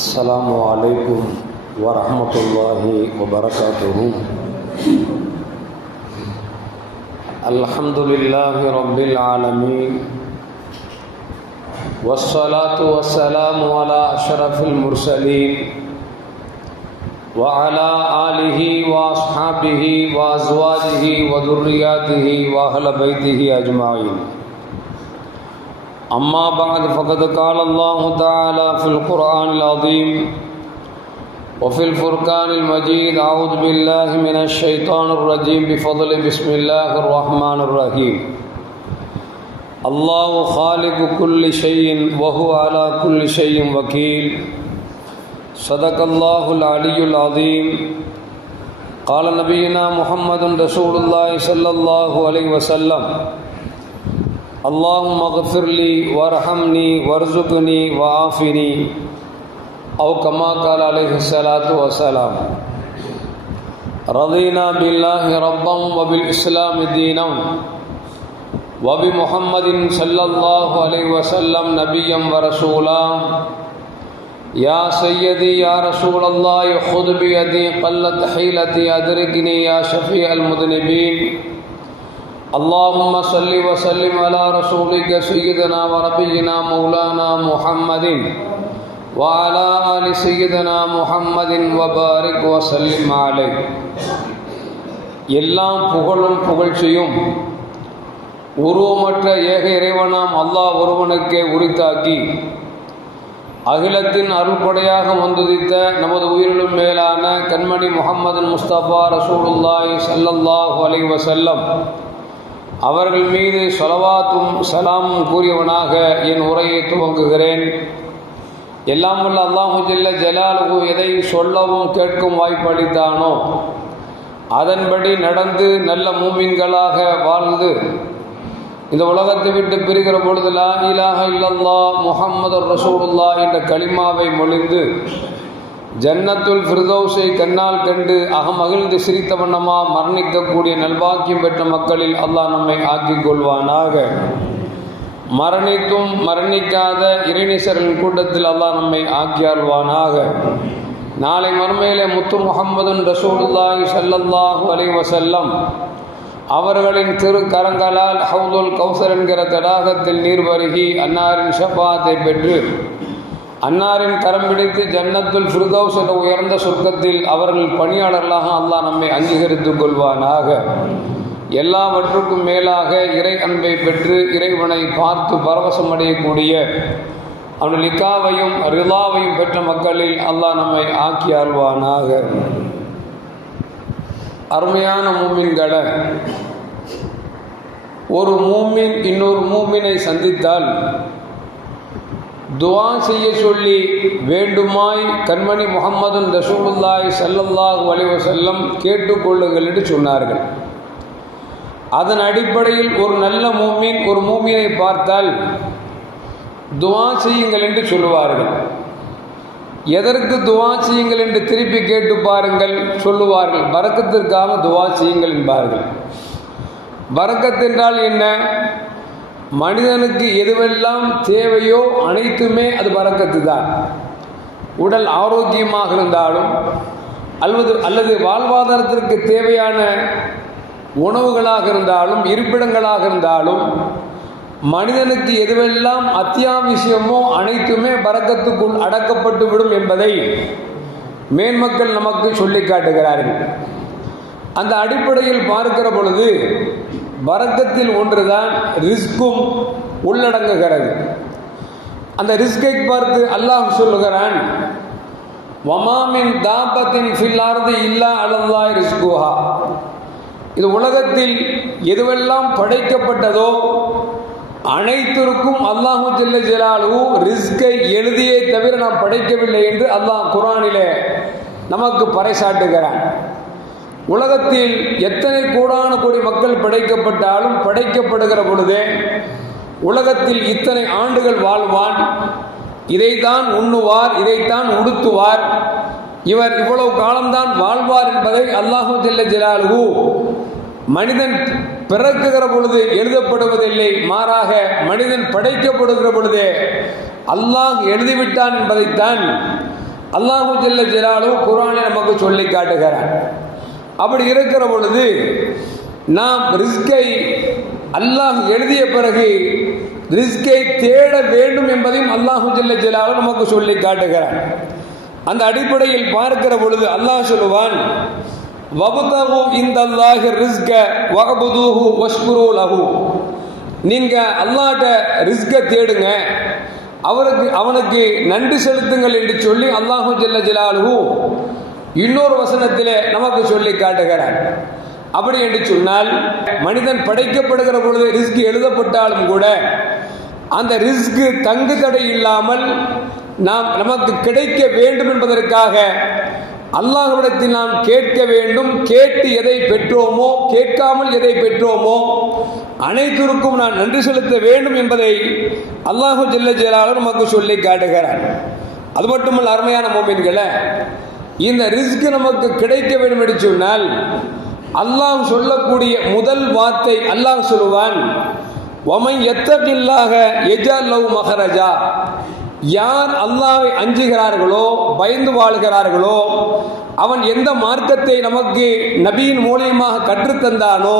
السلام عليكم ورحمة الله وبركاته. الحمد لله رب العالمين، والصلاة والسلام على أشرف المرسلين وعلى آله وأصحابه وأزواجه وذرياته وأهل بيته أجمعين. أما بعد، فقد قال الله تعالى في القرآن العظيم وفي الفرقان المجيد: أعوذ بالله من الشيطان الرجيم بفضل بسم الله الرحمن الرحيم. الله خالق كل شيء وهو على كل شيء وكيل. صدق الله العلي العظيم. قال نبينا محمد رسول الله صلى الله عليه وسلم: اللهم اغفر لي وارحمني وارزقني وعافني، أو كما قال عليه الصلاة والسلام. رضينا بالله ربا وبالإسلام دينا وبمحمد صلى الله عليه وسلم نبيا ورسولا. يا سيدي يا رسول الله، خذ بيدي قلت حيلتي أدركني يا شفيع المذنبين. اللهم صل وسلم على رسولك سيدنا ونبينا مولانا محمد وعلى آل سيدنا محمد وبارك وسلم عليه. எல்லாம் புகழும் புகழ்ச்சியும் உருவமற்ற ஏக இறைவனாம் அல்லாஹ் ஒருவனுக்கே உரித்தாக்கி அகிலத்தின் அருள்படையாக வந்துதித்த நமது உயிரிலும் மேலான கண்மணி முஹம்மது முஸ்தபா ரசூலுல்லாஹி ஸல்லல்லாஹு அலைஹி வஸல்லம் அவர்கள் மீது ஸலவாத்தும் சலாமும் கூறியவனாக என் உரையை துவங்குகிறேன். எல்லாம் வல்ல அல்லாஹு ஜல்ல ஜலாலுஹு எதை சொல்லவும் கேட்கும் வாய்ப்பளித்தானோ அதன்படி நடந்து நல்ல மூமின்களாக வாழ்ந்து இந்த உலகத்தை விட்டு பிரிகிற பொழுது லா இலாஹ இல்லல்லாஹ் முஹம்மது ரசூலுல்லாஹ் என்ற கலிமாவை மொழிந்து ஜன்னத்துல் ஃபிர்தௌஸை கண்ணால் கண்டு அகமகிழ்ந்து சிரித்த வண்ணமா மரணிக்கக்கூடிய நல்பாக்கியம் பெற்ற மக்களில் அல்லாஹ் நம்மை ஆக்கிக் கொள்வானாக. மரணித்தும் மரணிக்காத இறைநேசர்களின் கூட்டத்தில் அல்லாஹ் நம்மை ஆக்கியாள்வானாக. நாளை மறுமையிலே முத்து முஹம்மது ரசூலுல்லாஹி ஸல்லல்லாஹு அலைஹி வஸல்லம் அவர்களின் திருக்கரங்களால் ஹவுதுல் கௌசர் என்கிற தடாகத்தில் நீர் பருகி அன்னாரின் ஷஃபாத்தை பெற்று அன்னாரின் கரம் பிடித்து ஜன்னத்துல் ஃபிர்தௌஸ் என்ற உயர்ந்த சொர்க்கத்தில் அவர்கள் பணியாளர்களாக அல்லாஹ் நம்மை அங்கீகரித்துக் கொள்வானாக. எல்லாவற்றுக்கும் மேலாக இறை அன்பை பெற்று இறைவனை பார்த்து பரவசம் அடையக்கூடிய அவன் லிகாவையும் ரிலாவையும் பெற்ற மக்களில் அல்லாஹ் நம்மை ஆக்கி அருள்வானாக. அருமையான மூமின்களை, ஒரு மூமின் இன்னொரு மூமினை சந்தித்தால் துஆ செய்ய சொல்லி வேண்டுமாய் கண்மணி முஹம்மது ரசூலுல்லாஹி ஸல்லல்லாஹு அலைஹி வஸல்லம் கேட்டுக்கொள்ளுங்கள் என்று சொன்னார்கள். அதன் அடிப்படையில் ஒரு நல்ல மூமின் ஒரு மூமினை பார்த்தால் துஆ செய்யுங்கள் என்று சொல்லுவார்கள். எதற்கு துஆ செய்யுங்கள் என்று திருப்பி கேட்டு பாருங்கள், சொல்லுவார்கள் பரக்கத்திற்காக துஆ செய்யுங்கள் என்பார்கள். பரக்கத் என்றால் என்ன? மனிதனுக்கு எதுவெல்லாம் தேவையோ அனைத்துமே அது பரக்கத்து தான். உடல் ஆரோக்கியமாக இருந்தாலும் அல்லது வாழ்வாதாரத்திற்கு தேவையான உணவுகளாக இருந்தாலும் இருப்பிடங்களாக இருந்தாலும் மனிதனுக்கு எதுவெல்லாம் அத்தியாவசியமோ அனைத்துமே பரக்கத்துக்குள் அடக்கப்பட்டு விடும் என்பதை மேன்மக்கள் நமக்கு சொல்லி காட்டுகிறார்கள். அந்த அடிப்படையில் பார்க்கிற பொழுது பரக்கத்தில் ஒன்றுதான் ரிஸ்கும் உள்ளடங்குகிறது. அந்த ரிஸ்கை பார்த்து அல்லாஹ் சொல்லுகிறான்: வமாமின் தாபத்தின் ஃபில் அர்தி இல்லா அலல்லாஹி ரிஸ்குஹா. இது உலகத்தில் எதுவெல்லாம் படைக்கப்பட்டதோ அனைத்திற்கும் அல்லாஹு ஜல்ல ஜலாலுஹு ரிஸ்கை எழுதியே தவிர நாம் படைக்கவில்லை என்று அல்லாஹ் குர்ஆனிலே நமக்கு பறைசாட்டுகிறான். உலகத்தில் எத்தனை கோடான கோடி மக்கள் படைக்கப்பட்டாலும் படைக்கப்படுகிற பொழுதே உலகத்தில் இத்தனை ஆண்டுகள் வாழ்வான், இதைத்தான் உண்ணுவார், இதைத்தான் உடுத்துவார், இவர் இவ்வளவு காலம்தான் வாழ்வார் என்பதை அல்லாஹு ஜல்ல ஜலாலுஹு மனிதன் பிறக்குகிற பொழுது எழுதப்படுவதில்லை, மாறாக மனிதன் படைக்கப்படுகிற பொழுதே அல்லாஹ் எழுதிவிட்டான் என்பதைத்தான் அல்லாஹு ஜல்ல ஜலாலுஹு குர்ஆனில் நமக்கு சொல்லி காட்டுகிறான். அப்படி இருக்கிற பொழுது நாம் ரிஸ்கை அல்லாஹ் எழுதிய பிறகு ரிஸ்கை தேட வேண்டும் என்பதையும் அல்லாஹு ஜல்ல ஜலாலுஹு நமக்கு சொல்லி காட்டுகிறான். அந்த அடிப்படையில் பார்க்கிற பொழுது அல்லாஹ் சொல்லுவான், வபதகு இந்தல்லாஹி ரிஸ்க வஅபுதுஹு வஷ்குரு லஹு. நீங்க அல்லாஹ்ட்ட ரிஸ்க தேடுங்க, அவனுக்கு நன்றி செலுத்துங்கள் என்று சொல்லி அல்லாஹு ஜல்ல ஜலாலுஹு இன்னொரு வசனத்திலே நமக்கு சொல்லி காட்டுகிறார். அப்படி என்று சொன்னால் மனிதன் படைக்கப்படுகிற பொழுது ரிஸ்க் எழுதப்பட்டாலும் கூட அந்த ரிஸ்க் தங்கு தடை இல்லாமல் நமக்கு கிடைக்க வேண்டும் என்பதற்காக அல்லாஹ்விடத்தில் நாம் கேட்க வேண்டும். கேட்டு எதை பெற்றோமோ, கேட்காமல் எதை பெற்றோமோ அனைத்திற்கும் நான் நன்றி செலுத்த வேண்டும் என்பதை அல்லாஹு ஜல்ல ஜலாலுஹு நமக்கு சொல்லி காட்டுகிறார். அது மட்டுமல்ல அருமையான மோமின்களே, இந்த ரிஸ்க் நமக்கு கிடைக்க வேண்டும் என்று சொன்னால் அல்லாஹ் சொல்லக்கூடிய முதல் வார்த்தை அல்லாஹ் சொல்லுவான், வமன் யத்தகில்லாஹ யஜ்அல் லஹு மஹரஜா. யார் அல்லாஹ்வை அஞ்சுகிறார்களோ, பயந்து வாழ்கிறார்களோ, அவன் எந்த மார்க்கத்தை நமக்கு நபியின் மூலமாக கற்றுத்தந்தானோ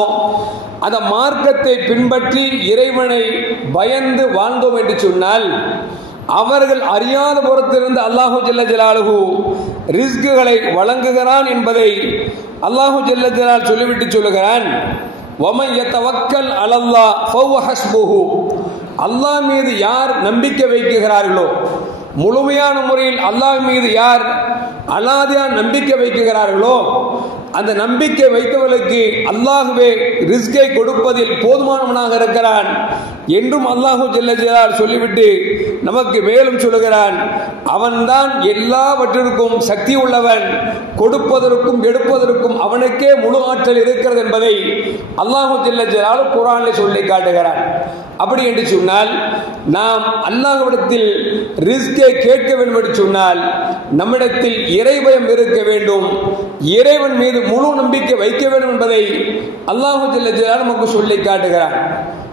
அந்த மார்க்கத்தை பின்பற்றி இறைவனை பயந்து வாழ்ந்தோம் என்று சொன்னால் அவர்கள் அறியாத புறத்திலிருந்து அல்லாஹு ஜல்ல ஜலாலுஹு ரிஸ்குகளை வழங்குகிறான் என்பதை அல்லாஹு ஜல்ல ஜலால் சொல்லிவிட்டு சொல்லுகிறான், வமன் யதவக்கல் அலல்லாஹ் ஃபஹுவ ஹஸ்புஹு. அல்லாஹ் மீது யார் நம்பிக்கை வைக்கிறார்களோ, முழுமையான முறையில் அல்லாஹ் மீது யார் அலாதியான நம்பிக்கை வைக்கிறார்களோ அந்த நம்பிக்கை வைத்தவர்களுக்கு அல்லாஹ்வே ரிஸ்கை கொடுப்பதில் போதுமானவனாக இருக்கிறான் என்றும் அல்லாஹு ஜல்ல ஜலால் சொல்லிவிட்டு நமக்கு மேலும் சொல்லுகிறான், அவன்தான் எல்லாவற்றிற்கும் சக்தி உள்ளவன், கொடுப்பதற்கும் எடுப்பதற்கும் அவனுக்கே முழு ஆற்றல் இருக்கிறது என்பதை அல்லாஹு ஜல்ல ஜலால் குர்ஆனில் சொல்லி காட்டுகிறான். அப்படி என்று சொன்னால் நாம் அல்லாஹ்விடத்தில் ரிஸ்கை கேட்க வேண்டும் என்று சொன்னால் நம்மிடத்தில் இறைபயம் இருக்க வேண்டும், இறைவன் மீது முழு நம்பிக்கை வைக்க வேண்டும் என்பதை அல்லாஹு ஜல்ல ஜலால் நமக்கு சொல்லி காட்டுகிறான்.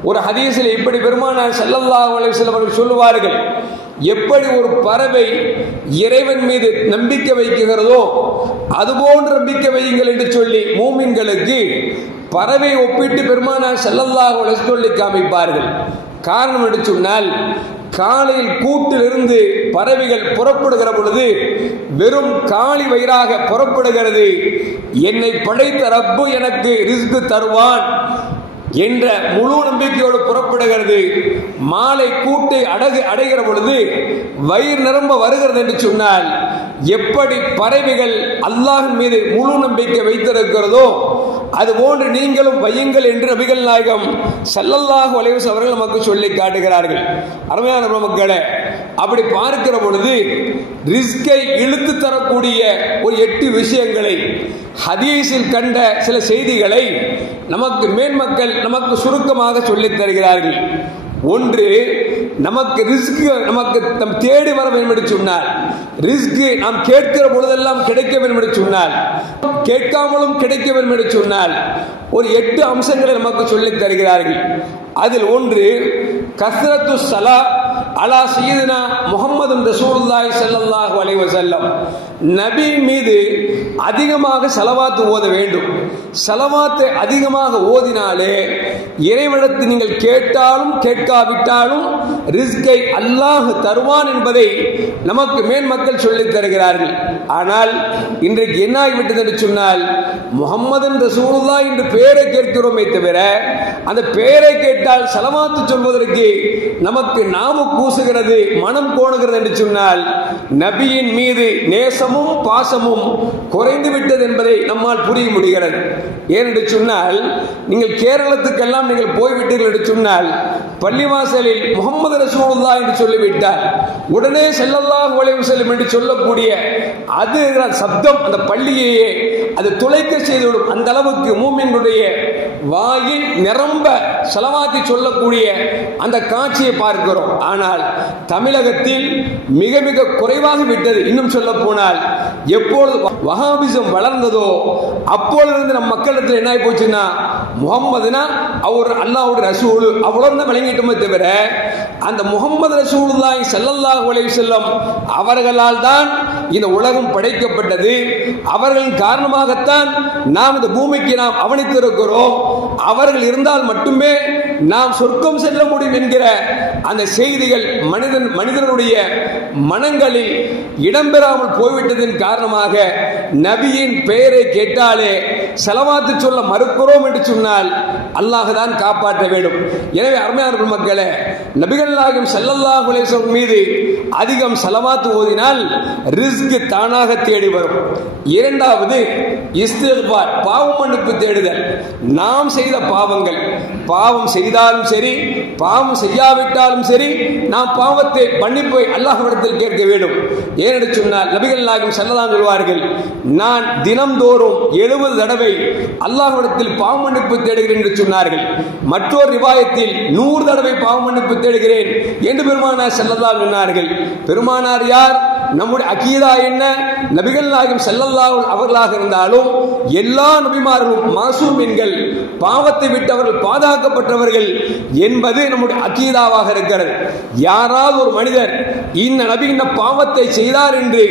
ஒரு ஹதீஸில் இப்படி பெருமானார் ஸல்லல்லாஹு அலைஹி வஸல்லம் அவர்கள் சொல்லுவார்கள், எப்படி ஒரு பறவை இறைவன் மீது நம்பிக்கை வைக்கிறதோ அதுபோன்று நம்பிக்கை வையுங்கள் என்று சொல்லி மூமின்களுக்கு பறவை ஒப்பிட்டு பெருமானார் ஸல்லல்லாஹு அலைஹி வஸல்லம் சொல்லி காமிப்பார்கள். காரணம் என்று சொன்னால் காலையில் கூட்டிலிருந்து பறவைகள் புறப்படுகிற பொழுது வெறும் காலி வயிறாக புறப்படுகிறது. என்னை படைத்த ரப்பு எனக்கு ரிஸ்க் தருவான் என்ற முழு நம்பிக்கையோடு புறப்படுகிறது. மாலை கூட்டை அடைகிற பொழுது வயிறு நிரம்ப வருகிறது என்று சொன்னால் எப்படி பறவைகள் அல்லாஹ்வின் மீது முழு நம்பிக்கை வைத்திருக்கிறதோ அதுபோன்று நீங்களும் வையுங்கள் என்று நபிகள் நாயகம் ஸல்லல்லாஹு அலைஹி வஸல்லம் அவர்கள் நமக்கு சொல்லி காட்டுகிறார்கள். அருமையான மக்களே, அப்படி பார்க்கிற பொழுது ரிஸ்கை இழுத்து தரக்கூடிய ஒரு 8 விஷயங்களை ஹதீஸில் கண்ட சில செய்திகளை நமக்கு மேன்மக்கள் நமக்கு சுருக்கமாக சொல்லித் தருகிறார்கள். ஒன்று, நமக்கு ரிஸ்க் நமக்கு நம் தேடி வர வேண்டும் என்று சொன்னால், ரிஸ்க் நாம் கேட்கிற பொழுதெல்லாம் கிடைக்க வேண்டும் என்று சொன்னால், கேட்காமலும் கிடைக்க வேண்டும் என்று சொன்னால் ஒரு 8 அம்சங்களை நமக்கு சொல்லித் தருகிறார்கள். அதில் ஒன்று, கஸ்ரத்து ஸலா அலா சய்யிதினா முஹம்மது ரசூலுல்லாஹி ஸல்லல்லாஹு அலைஹி வஸல்லம். நபி மீது அதிகமாக ஸலவாத் ஓத வேண்டும். ஸலவாத்தை அதிகமாக ஓதினாலே இறைவனிடத்தில் நீங்கள் கேட்டாலும் கேட்காவிட்டாலும் ரிஸ்கை அல்லாஹ் தருவான் என்பதை நமக்கு மேன்மக்கள் சொல்லித் தருகிறார்கள். ஆனால் இன்றைக்கு என்ன ஆகிவிட்டது என்று சொன்னால், முஹம்மது ரசூலுல்லாஹ் என்று பெயரை கேட்கிறோமே தவிர அந்த பெயரை கேட்டால் ஸலவாத்து சொல்வதற்கு நமக்கு நாம கூசுகிறது, மனம் கோணுகிறது என்று சொன்னால் நபியின் மீது நேசமும் பாசமும் குறைந்து விட்டது என்பதை நம்மால் புரிய முடிகிறது. ஏனென்று சொன்னால், நீங்கள் கேரளத்துக்கெல்லாம் நீங்கள் போய்விட்டீர்கள் என்று சொன்னால் பள்ளிவாசலில் முஹம்மது ரசூலுல்லாஹ் என்று சொல்லிவிட்டால் உடனே ஸல்லல்லாஹு அலைஹி வஸல்லம் என்று சொல்லக்கூடிய அது சப்தம் அந்த பள்ளியையே அது துளைக்க செய்துவிடும். அந்த அளவுக்கு மூமின்களுடைய வாயில் நிரம்ப ஸலவாத்தை சொல்லக்கூடிய அந்த காட்சியை பார்க்கிறோம். ஆனால் தமிழகத்தில் மிக மிக குறைவாக விட்டது. இன்னும் சொல்ல போனால் எப்பொழுது வஹாபிசம் வளர்ந்ததோ அப்பொழுது நம் மக்களிடத்தில் என்ன ஆகி போச்சுன்னா, முகம்மதுனா அவர் அல்லாஹ்வுடைய ரசூல் அவ்வளவு தான் விளங்கிட்டோமே தவிர, அந்த முகமது ரசூலுல்லாஹி ஸல்லல்லாஹு அலைஹி வஸல்லம் அவர்களால் தான் இந்த உலகம் படைக்கப்பட்டது, அவர்களின் காரணமாகத்தான் நாம் இந்த பூமிக்கு நாம் அவனித்திருக்கிறோம், அவர்கள் இருந்தால் மட்டுமே நாம் சொர்க்கம் செல்ல முடியும் என்கிற அந்த செய்திகள் மனிதனுடைய மனங்களில் இடம்பெறாமல் போய்விட்டதன் காரணமாக நபியின் பெயரை கேட்டாலே ஸலவாத்து சொல்ல மறுக்கிறோம் என்று சொன்னால் அல்லாஹ் தான் காப்பாற்ற வேண்டும். எனவே அருமையான மக்களே, நபிகள் நாயகம் ஸல்லல்லாஹு அலைஹி வஸல்லம் மீது அதிகம் ஸலவாத்து ஓதினால் ரிஸ்க் தானாக தேடி வரும். இரண்டாவது இஸ்திக்பார், பாவ மன்னிப்பு தேடுதல். நாம் செய்த பாவங்கள், பாவம் செய்தாலும் சரி பாவம் செய்யாவிட்டாலும் சரி, நாம் பாவத்தை மன்னிப்பை அல்லாஹ்விடத்தில் கேட்க வேண்டும். ஏனென்று சொன்னால் நபிகள் நாயகம் ஸல்லல்லாஹு சொல்வார்கள், நான் தினம்தோறும் 70 தடவை அல்லாஹ்விடத்தில் பாவ மன்னிப்பு தேடுகிறேன் என்று சொன்னார்கள். மற்றொரு ரிவாயத்தில் 100 தடவை பாவ மன்னிப்பு தேடுகிறேன் என்று பெருமானார் ஸல்லல்லாஹு சொன்னார்கள். பெருமானார் யார்? நம்முடைய அகீதா என்ன? நபிகள் நாயகம் ஸல்லல்லாஹு அவர்களாக இருந்தாலும் எல்லா நபிமார்களும் மாசூமின்கள், பாவத்தை விட்டு அவர்கள் பாதுகாக்கப்பட்டவர்கள் என்பது நம்முடைய அகீதாவாக இருக்கிறது. யாராவது ஒரு மனிதர் இந்த நபி இந்த பாவத்தை செய்தார் என்று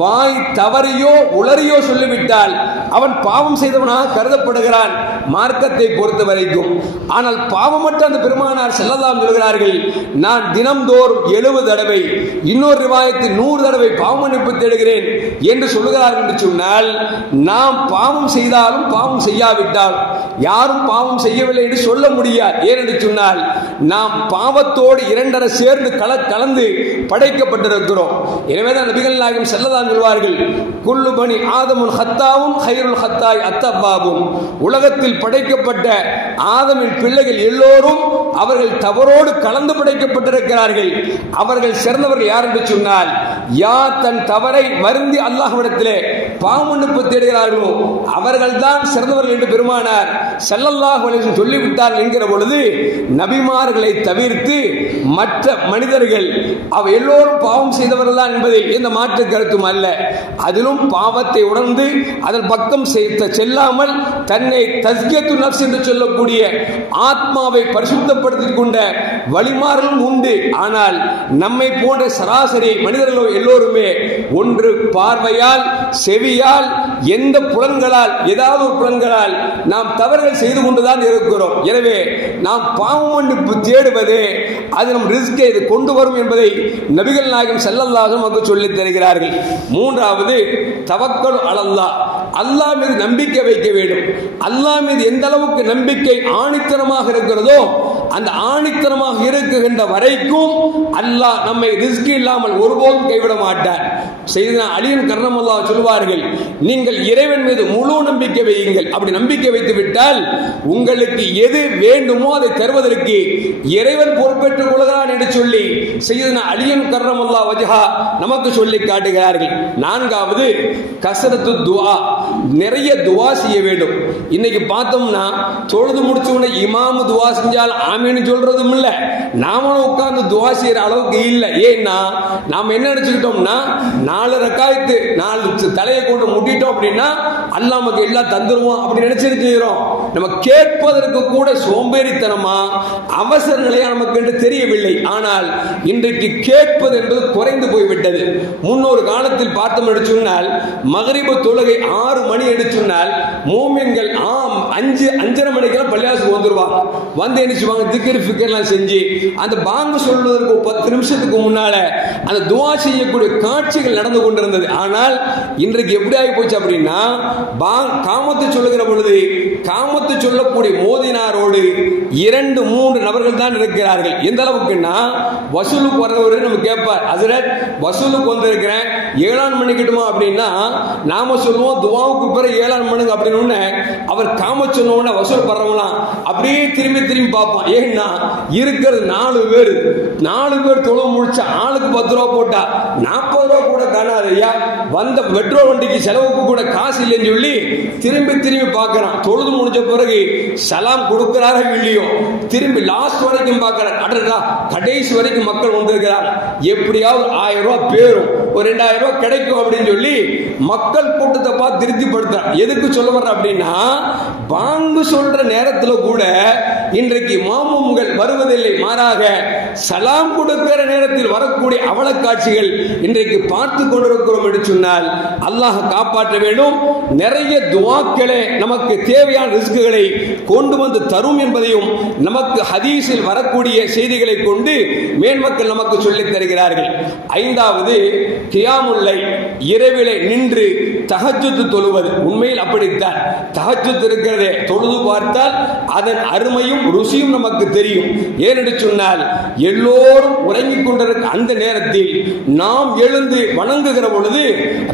வாய் தவறியோ உளறியோ சொல்லிவிட்டால் அவன் பாவம் செய்தவனாக கருதப்படுகிறான் மார்க்கத்தை பொறுத்த வரைக்கும். ஆனால் பாவமற்ற அந்த பெருமானார் ஸல்லல்லாஹு சொல்கிறார்கள், நான் தினம்தோறும் 70 தடவை, இன்னொரு ரிவாயத்தில் 100 தடவை பாவ மன்னிப்பு தேடுகிறேன் என்று சொல்கிறார்கள் என்று சொன்னால், நாம் பாவம் செய்தாலும் பாவம் செய்யாவிட்டால் யாரும் பாவம் செய்யவில்லை என்று சொல்ல முடியாது. ஏனென்று சொன்னால் நாம் பாவத்தோடு இரண்டரை சேர்ந்து கலந்து படைக்கப்பட்டிருக்கிறோம். எனவேதான் நபிகள் நாயகம் ஸல்லல்லாஹு சொல்வார்கள், குல்லு பனி ஆதமுன் ஹத்தாவும் கைருல் ஹத்தாய் அத்தப்பாவும். உலகத்தில் படைக்கப்பட்ட ஆதமின் பிள்ளைகள் எல்லோரும் அவர்கள் தவறோடு கலந்து படைக்கப்பட்டிருக்கிறார்கள். அவர்கள் சிறந்தவர்கள் யார் என்று சொன்னால், யார் தன் தவறை வருந்தி அல்லாஹ்விடத்திலே பாவ மன்னிப்பு தேடுகிறார்களோ அவர்கள் தான் சிறந்தவர்கள் என்று பெருமானார் ஸல்லல்லாஹு அலைஹி வஸல்லம் சொல்லிவிட்டார்கள் என்கிற பொழுது, நபிமார்களை தவிர்த்து மற்ற மனிதர்கள் அவ எல்லோரும் பாவம் செய்தவர்கள் தான் என்பதில் எந்த மாற்று கருத்தும் அல்ல. அதிலும் பாவத்தை உணர்ந்து அதன் பக்கம் செல்லாமல் தன்னை தஸ்கியத்து நஃப்ஸ் என்று சொல்லக்கூடிய ஆத்மாவை பரிசுத்தப்படுத்திக் கொண்ட வழிமாறும் உண்டு. ஆனால் நம்மை போன்ற சராசரி மனிதர்களோ எல்லோருமே ஒன்று பார்வையால், செவியால், எந்த புலன்களால், ஏதாவது ஒரு புலன்களால் நாம் தவறுகள் செய்து கொண்டுதான் இருக்கிறோம். எனவே நாம் பாவ மன்னிப்பு தேடுவது அது நம் ரிஸ்கை கொண்டு வரும் என்பதை நபிகள் நாயகம் ஸல்லல்லாஹு அலைஹி வஸல்லம் சொல்லித் தருகிறார்கள். மூன்றாவது தவக்கல் அலல்லாஹ், அல்லாஹ் மீது நம்பிக்கை வைக்க வேண்டும். அல்லாஹ் மீது எந்த அளவுக்கு நம்பிக்கை ஆணித்தனமாக இருக்கிறதோ அந்த ஆணித்தனமாக இருக்குகின்ற வரைக்கும் அல்லாஹ் நம்மை ரிஸ்க் இல்லாமல் ஒருபோதும் கைவிட மாட்டார். செய்தனா அலியின் கர்ரமல்லாஹ் சொல்வார்கள், நீங்கள் இறைவன் மீது முழு நம்பிக்கை வையுங்கள். அப்படி நம்பிக்கை வைத்து விட்டால் உங்களுக்கு எது வேண்டுமோ அதை தருவதற்கு இறைவன் பொறுப்பேற்றுக் கொள்கிறான் என்று சொல்லி செய்தனா அலியின் கர்ரமல்லாஹ் வஜ்ஹா நமக்கு சொல்லி காட்டுகிறார்கள். நான்காவது கஸ்ரத்து துஆ, நிறைய துஆ செய்ய வேண்டும். இன்னைக்கு பார்த்தோம்னா தொழுது முடிச்ச உடனே இமாம் துஆ செஞ்சால் ஆமீன் சொல்றதும் இல்ல, நாமளும் உட்கார்ந்து துஆ செய்யற அளவுக்கு இல்ல. ஏன்னா நாம என்ன நினைச்சுக்கிட்டோம்னா 4 ரக்காயத்து 4 தலையை கொண்டு முட்டிட்டோம் அப்படின்னா அல்லாஹ் நமக்கு எல்லாம் தந்துருவோம் அப்படி நினைச்சிருக்கிறோம். நம்ம கேட்பதற்கு கூட சோம்பேறித்தனமா அவசர நிலையா நமக்கு என்று தெரியவில்லை. ஆனால் இன்றைக்கு கேட்பது என்பது குறைந்து போய்விட்டது. முன்னொரு காலத்தில் பார்த்தோம் என்று சொன்னால் மக்ரிபு தொழுகை 6 மணி என்று சொன்னால் மூமின்கள் 5:30 மணிக்கெல்லாம் பள்ளியாசுக்கு வந்துருவாங்க. வந்து என்ன செய்வாங்க, திக்ர் ஃபிக்ர்லாம் செஞ்சு அந்த பாங்கு சொல்வதற்கு 10 நிமிஷத்துக்கு முன்னால அந்த துஆ செய்யக்கூடிய காட்சிகள் நடந்து கொண்டிருந்தது. ஆனால் இன்றைக்கு எப்படி ஆகி போச்சு அப்படின்னா, காமத்து சொல்லுகிற பொழுது காமத்து சொல்லக்கூடிய மோதினாரோடு 2-3 நபர்கள் தான் இருக்கிறார்கள். எந்த அளவுக்குன்னா வசூலுக்கு வர்றவரு நம்ம கேட்பார், ஹஸ்ரத் வசூலுக்கு வந்திருக்கிறேன் 7 மணிக்கிட்டுமா அப்படின்னா நாம சொல்லுவோம் துஆவுக்கு பிறகு 7 மணிக்கு அப்படின்னு அவர் காம சொன்ன உடனே வசூல் பண்றவங்களாம் அப்படியே திரும்பி திரும்பி பார்ப்பான். ஏன்னா இருக்கிறது 4 பேர் தொழு முடிச்ச ஆளுக்கு 10 ரூபா போட்டா 40 ரூபா கூட காணாது. ஐயா வந்த மெட்ரோ வண்டிக்கு செலவுக்கு கூட காசு இல்லைன்னு சொல்லி திரும்பி திரும்பி பார்க்கிறான். தொழுது முடிஞ்ச பிறகு சலாம் கொடுக்கிறாரோ இல்லையோ திரும்பி லாஸ்ட் வரைக்கும் பார்க்கிறார். அடடா கடைசி வரைக்கும் மக்கள் வந்திருக்கிறார், எப்படியாவது 1000 ரூபாய் பேரும் ஒரு 2000 ரூபாய் கிடைக்கும் அப்படின்னு சொல்லி மக்கள் கூட்டத்தை பார்த்து திருப்திப்படுத்துறான். எதுக்கு சொல்ல வர்ற அப்படின்னா, பாங்கு சொல்ற நேரத்தில் கூட இன்றைக்கு மாமும்கள் வருவதில்லை, மாறாக சலாம் கொடுக்கிற நேரத்தில் வரக்கூடிய அவல காட்சிகள் இன்றைக்கு பார்த்து கொண்டிருக்கிறோம் என்று சொன்னால் அல்லாஹ் காப்பாற்ற வேண்டும். நிறைய துஆக்களே நமக்கு தேவையான ரிஸ்குகளை கொண்டு வந்து தரும் என்பதையும் நமக்கு ஹதீஸில் வரக்கூடிய செய்திகளை கொண்டு மேன்மக்கள் நமக்கு சொல்லித் தருகிறார்கள். 5வது கியாமுல் லைல், இரவிலே நின்று தஹஜ்ஜுத் தொழுவது. உண்மையில் அப்படித்தான். தஹஜ்ஜுத் இருக்கிறதே, தொழுது பார்த்தால் அதன் அருமையும் ருசியும் நமக்கு தெரியும். ஏனென்று சொன்னால் எல்லோரும் உறங்கிக் கொண்டிருக்க அந்த நேரத்தில் நாம் எழுந்து வணங்குகிற பொழுது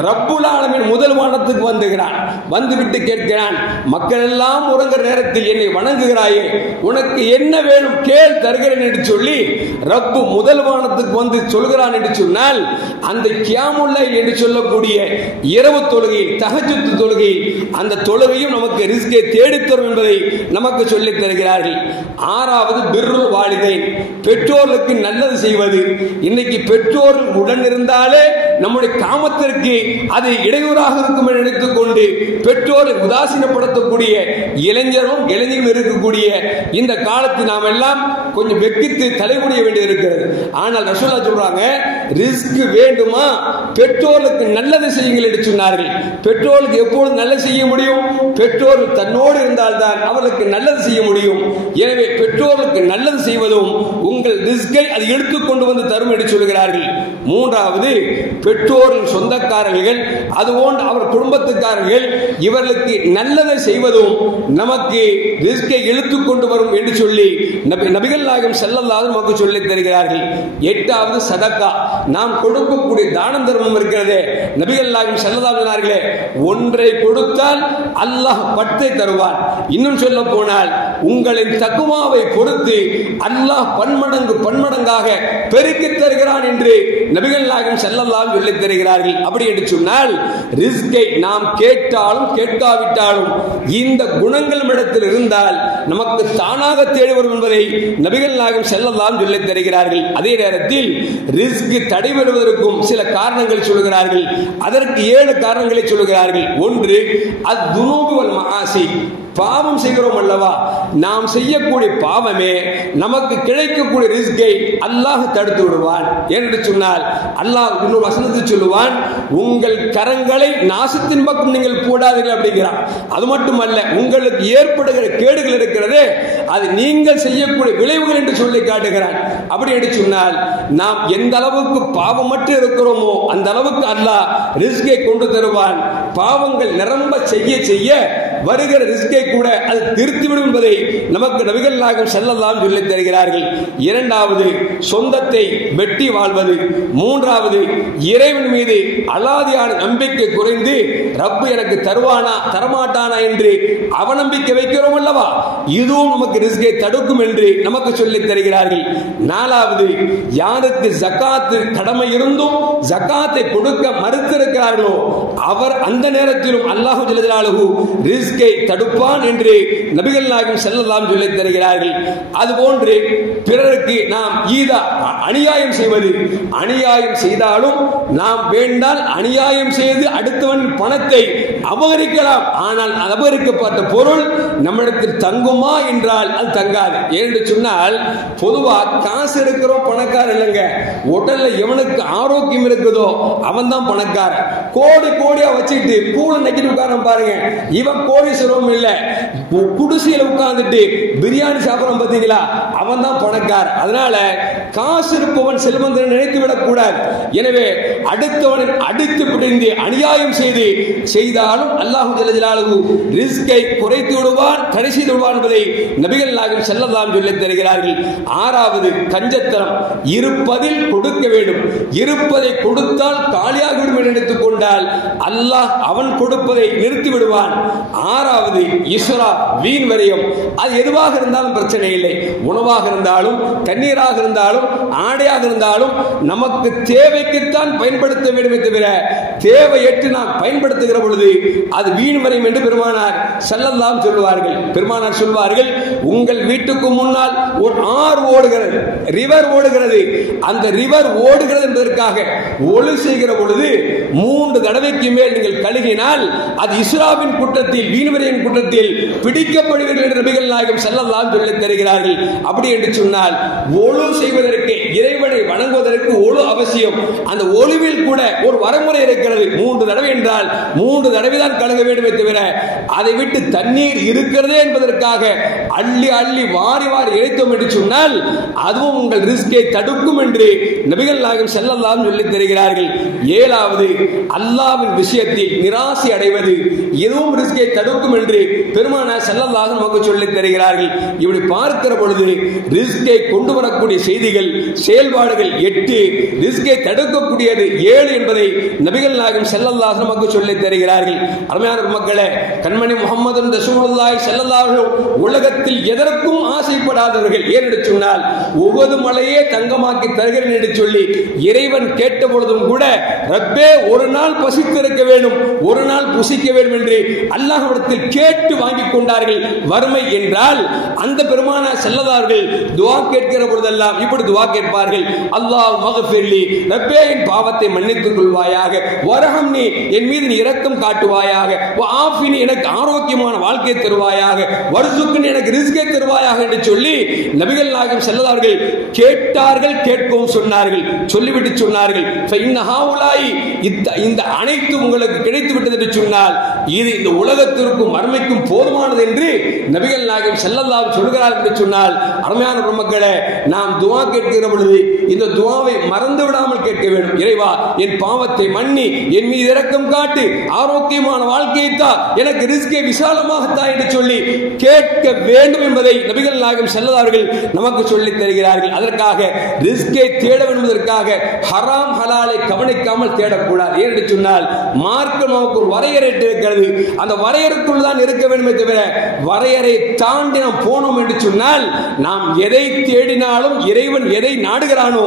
ரப்புல் ஆலமீன் முதல் வானத்துக்கு வந்துகிறான். வந்துவிட்டு கேட்கிறான், மக்கள் எல்லாம் உறங்குற நேரத்தில் என்னை வணங்குகிறாயே, உனக்கு என்ன வேணும் கேள், தருகிறேன் என்று சொல்லி ரப்பு முதல் வானத்துக்கு வந்து சொல்கிறான் என்று சொன்னால், அந்த கியாமுல் லைல் என்று சொல்லக்கூடிய இரவு தொழுகை, தஹஜ்ஜுத் தொழுகை, அந்த தொழுகையும் நமக்கு ரிஸ்கை தேடித்தரும் என்பதை நமக்கு சொல்லித் தருகிறார்கள். 6வது பிர்ருல் வாலிதைன், பெற்றோர்களுக்கு நல்லது செய்வது. இன்னைக்கு பெற்றோர் உடன் இருந்தாலே நம்முடைய காமத்திற்கு அது இடையூறாக இருக்கும் என்று நினைத்துக் கொண்டு பெற்றோரை உதாசீனப்படுத்தக்கூடிய இளைஞரும் இருக்கக்கூடிய இந்த காலத்தில் நாம் எல்லாம் கொஞ்சம் வெக்கித்து தலைகுனிய வேண்டியது இருக்கிறது. ஆனால் ரசூலுல்லாஹ் சொல்றாங்க, ரிஸ்க் வேண்டுமா பெற்றோர்களுக்கு நல்லது செய்யுங்கள் என்று சொன்னார்கள். பெற்றோர்களுக்கு எப்பொழுது நல்லது செய்ய முடியும்? பெற்றோர்கள் தன்னோடு இருந்தால்தான் அவர்களுக்கு நல்லது செய்ய முடியும். எனவே பெற்றோர்களுக்கு நல்லது செய்வதும் உங்கள் ரிஸ்கை அது எடுத்துக்கொண்டு வந்து தரும் என்று சொல்கிறார்கள். 3வது பெற்றோரின் சொந்தக்காரர்கள், அதுபோன்று அவர் குடும்பத்துக்காரர்கள், இவர்களுக்கு நல்லதை செய்வதும் நமக்கு ரிஸ்கை இழுத்துக் கொண்டு வரும் என்று சொல்லி நபிகள் நாயகம் ஸல்லல்லாஹு அலைஹி நமக்கு சொல்லித் தருகிறார்கள். 8வது சதக்கா, நாம் கொடுக்கக்கூடிய தானம் தர்மம் இருக்கிறதே, நபிகள் நாயகம் ஸல்லல்லாஹு அலைஹி சொன்னார்களே, ஒன்றை கொடுத்தால் அல்லாஹ் 10 தருவான். இன்னும் சொல்ல போனால் உங்களின் தக்வாவை பொறுத்து அல்லாஹ் பன்மடங்காக பெருக்கி தருகிறான் என்று நபிகள் நாயகம் ஸல்லல்லாஹு அலைஹி சொல்லித் தருகிறார்கள். அப்படி என்று சொன்னால் ரிஸ்கை நாம் கேட்டாலும் கேட்காவிட்டாலும் இந்த குணங்கள் இடத்தில் இருந்தால் நமக்கு தானாக தேடி வரும் என்பதை நபிகள் நாயகம் ஸல்லல்லாஹு அலைஹி சொல்லித் தருகிறார்கள். அதே நேரத்தில் ரிஸ்க் தடைபடுவதற்கும் சில காரணங்கள் சொல்கிறார்கள். அதற்கு 7 காரணங்களை சொல்கிறார்கள். 1 அத்-துனூபு வல் மஆசி, பாவம் செய்கிறோம் அல்லவா, நாம் செய்யக்கூடிய பாவமே நமக்கு கிடைக்கக்கூடிய ரிஸ்கை அல்லாஹ் தடுத்து விடுவான். என்று சொன்னால் அல்லாஹ் இன்னொரு வசனத்தில் சொல்லுவான், உங்கள் கரங்களை நாசத்தின் பக்கம் நீங்கள் போடாதீர்கள் அப்படிங்கிறான். அது மட்டுமல்ல, உங்களுக்கு ஏற்படுகிற கேடுகள் இருக்கிறது, அது நீங்கள் செய்யக்கூடிய விளைவுகள் என்று சொல்லி காட்டுகிறான். அப்படி என்று சொன்னால் நாம் எந்த அளவுக்கு பாவமற்று இருக்கிறோமோ அந்த அளவுக்கு அல்லாஹ் ரிஸ்கை கொண்டு தருவான். பாவங்கள் நிரம்ப செய்ய செய்ய வருகிற ரிஸ்கை கூட அது திருத்திவிடும் என்பதை நமக்கு நபிகள் நாயகம் ஸல்லல்லாஹு அலைஹி சொல்லித் தருகிறார்கள். 2வது சொந்தத்தை வெட்டி வாழ்வது. 3வது இறைவன் மீது அலாதியான நம்பிக்கை குறைந்து ரப்பு எனக்கு தருவானா தரமாட்டானா என்று அவநம்பிக்கை வைக்கிறோம் அல்லவா, இதுவும் நமக்கு ரிஸ்கை தடுக்கும் என்று நமக்கு சொல்லித் தருகிறார்கள். 4வது யாருக்கு ஜகாத் கடமை இருந்தும் ஜகாத்தை கொடுக்க மறுத்திருக்கிறார்களோ அவர் அந்த நேரத்திலும் அல்லாஹ் ஜல்ல ஜலாலுஹு ரிஸ்கை தடுப்பான் என்று நபிகள் நாயகம் ஸல்லல்லாஹு அலைஹி சொல்லித் தருகிறார்கள். அதுபோன்று பிறருக்கு நாம் அநியாயம் செய்வது, அநியாயம் செய்தாலும் நாம் வேண்டால் அநியாயம் செய்து அடுத்தவன் பணத்தை அபகரிக்கலாம். ஆனால் அபகரிக்கப்பட்ட பொருள் நம்மிடத்தில் தங்குமா என்றால் அது தங்காது. என்று சொன்னால் பொதுவா காசு இருக்கிறோம் பணக்காரர் இல்லைங்க, உடல்ல எவனுக்கு ஆரோக்கியம் இருக்குதோ அவன் தான் பணக்காரன். கோடி கோடியா வச்சுட்டு பூல நக்கிட்டு உட்காரம் பாருங்க, இவன் கோடீஸ்வரம் இல்ல, குடிசையில உட்கார்ந்துட்டு பிரியாணி சாப்பிடறோம் பாத்தீங்களா, அவன் தான் பணக்காரன். அதனால காசு இருப்பவன் செல்வந்தன் நினைத்து விடக் கூடாது. எனவே அடுத்தவனை அடித்து பிடிந்து அநியாயம் செய்தாலும் அல்லாஹ் ஜல்ல ஜலாலுஹு ரிஸ்கை குறைத்து விடுவான், தடை செய்து விடுவான் என்பதை நபிகள் நாயகம் ஸல்லல்லாஹு அலைஹி சொல்லித் தருகிறார்கள். 6வது கஞ்சத்தனம், இருப்பதில் கொடுக்க வேண்டும், இருப்பதை கொடுத்தால் காலியாகிவிடும் என்று நினைத்துக் கொண்டால் அல்லாஹ் அவன் கொடுப்பதை நிறுத்தி விடுவான். 6வது இஸ்ரா, வீண் விரயம். அது எதுவாக இருந்தாலும் பிரச்சனை இல்லை, உணவாக இருந்தாலும் தண்ணீராக இருந்தாலும் ஆடையாக இருந்தாலும் நமக்கு தேவைக்குத்தான் பயன்படுத்த வேண்டுமே தவிர தேவையற்று நாம் பயன்படுத்துகிற பொழுது அது வீண்மறையும் என்று பெருமானார் ஸல்லல்லாஹு சொல்லுவார்கள். பெருமானார் சொல்வார்கள், உங்கள் வீட்டுக்கு முன்னால் ஒரு ஆறு ஓடுகிறது, ரிவர் ஓடுகிறது. அந்த ரிவர் ஓடுகிறது என்பதற்காக ஒழு செய்கிற பொழுது 3 தடவைக்கு மேல் நீங்கள் கழுகினால் அது இஸ்ராபின் குற்றத்தில், வீண்மறையின் குற்றத்தில் பிடிக்கப்படுவீர்கள் என்று நபிகள் நாயகம் ஸல்லல்லாஹு சொல்லித் தருகிறார்கள். அப்படி என்று சொன்னால் ஒழு செய்வதற்கு, இறைவனை வணங்குவதற்கு ஒழு அவசியம். அந்த ஒழுவில் கூட ஒரு வரமுறை இருக்கிறது. 3 தடவை என்றால் 3 தடவை தான் கழுக வேண்டுமே தவிர அதை விட்டு தண்ணீர் இருக்கிறதே என்பதற்காக அள்ளி அள்ளி வாரி வாரி இறைத்தோம் என்று சொன்னால் அதுவும் உங்கள் ரிஸ்கை தடுக்கும் என்று நபிகள் நாயகம் ஸல்லல்லாஹு சொல்லித் தருகிறார்கள். 7வது, அல்லாஹ்வின் விஷயத்தில் நிராசை அடைவது இதுவும் ரிஸ்கை தடுக்கும் என்று பெருமானார் ஸல்லல்லாஹு நமக்கு சொல்லித் தருகிறார்கள். இப்படி பார்க்கிற பொழுது ரிஸ்கை கொண்டு வரக்கூடிய செய்திகள், செயல்பாடுகள் 8, ரிஸ்கை தடுக்கக்கூடியது 7 என்பதை நபிகள் நாயகம் ஸல்லல்லாஹு நமக்கு சொல்லித் தருகிறார்கள். அருமையான மக்களே, கண்மணி முஹம்மது ரசூலுல்லாஹி ஸல்லல்லாஹு உலகத்தில் எதற்கும் ஆசைப்படாதவர்கள். ஏனென்று சொன்னால் ஒவ்வொரு மலையே தங்கமாக்கி தருகிறேன் என்று சொல்லி இறைவன் கேட்ட பொழுதும் கூட ரப்பே ஒரு நாள் பசித்திருக்க வேண்டும், ஒரு நாள் புசிக்க வேண்டும் என்று அல்லாஹ்விடத்தில் கேட்டு வாங்கிக் கொண்டார்கள். வறுமை என்றால் அந்த பெருமானார் ஸல்லல்லாஹு துஆ கேட்கிற பொழுதெல்லாம் இப்படி துஆ கேட்பார்கள், அல்லாஹ் மக்ஃபிர்லி, ரப்பே என் பாவத்தை மன்னித்துக் கொள்வாயாக, வரஹம்னி என் மீது நீ இரக்கம் காட்டுவாயாக, வஆஃபினி எனக்கு ஆரோக்கியமான வாழ்க்கை தருவாயாக, வர்சுக்னி எனக்கு ரிஸ்கை தருவாயாக என்று சொல்லி நபிகள் நாயகம் ஸல்லல்லாஹு அலைஹி கேட்டார்கள். கேட்கவும் சொன்னார்கள். சொல்லிவிட்டு சொன்னார்கள், இந்த அனைத்து உங்களுக்கு கிடைத்து விட்டது என்று சொன்னால் இது இந்த உலகத்திற்கும் மறுமைக்கும் போதுமானது என்று நபிகள் நாயகம் ஸல்லல்லாஹு அலைஹி சொல்கிறார்கள் என்று சொன்னால், அருமையான பெருமக்களே, நாம் துஆ கேட்கிற பொழுது இந்த துஆவை மறந்து விடாமல் கேட்க வேண்டும். இறைவா என் பாவத்தை மன்னி, என் மீது இரக்கம் காட்டு, ஆரோக்கியமான வாழ்க்கையை தா, எனக்கு ரிஸ்கை விசாலமாக தா என்று சொல்லி கேட்க வேண்டும் என்பதை நபிகள் நாயகம் ஸல்லல்லாஹு அலைஹி நமக்கு சொல்லித் தருகிறார்கள். அதற்காக ரிஸ்கை தேட வேண்டுவதற்காக ஹராம் ஹலாலை கவனிக்காமல் தேடக்கூடாது. ஏனென்று சொன்னால் மார்க்கம் நமக்கு ஒரு வரையறை இருக்கிறது. அந்த வரையறைக்குள் தான் இருக்க வேண்டுமே தவிர வரையறை தாண்டி நாம் போனோம் என்று சொன்னால் நாம் எதை தேடினாலும் இறைவன் எதை நாடுகிறானோ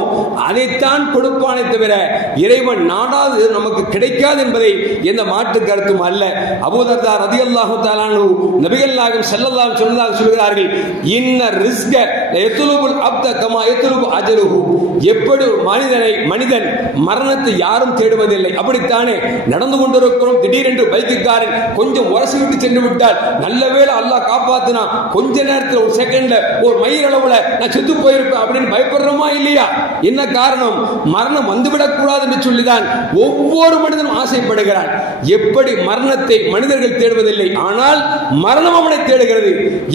அதைத்தான் கொடுப்பானே தவிர இறைவன் நாடாது நமக்கு கிடைக்காது என்பதை எந்த மாற்று கருத்தும் அல்ல. அபூ தர்தா ரலியல்லாஹு தஆலா அன்ஹு நபிகள் நாயகம் ஸல்லல்லாஹு அலைஹி வஸல்லம் சொல்கிறார்கள், இன்ன ரிஸ்க யத்லுபுல் அப்த கமா யத்லுபு அஜ்ருஹு. எப்படி ஒரு மனிதன் மரணத்தை யாரும் தேடுவதில்லை, அப்படித்தானே நடந்து கொண்டிருக்கிறோம். திடீரென்று பைக்குக்காரன் கொஞ்சம் உரசி விட்டு சென்று விட்டால் நல்ல வேளை அல்லாஹ் காப்பாத்தினா, கொஞ்ச நேரத்தில் ஒரு செகண்ட்ல ஒரு மயிர் அளவுல நான் செத்து போயிருப்பேன் அப்படின்னு பயப்படுறோமா இல்லையா? என்ன காரணம்? மரணம் வந்துவிடக் கூடாது என்று சொல்லிதான் ஒவ்வொரு மனிதனும் ஆசைப்படுகிறான். எப்படி மரணத்தை மனிதர்கள் தேடுவதில்லை, ஆனால் மரணம் அவனை தேடுகிறது.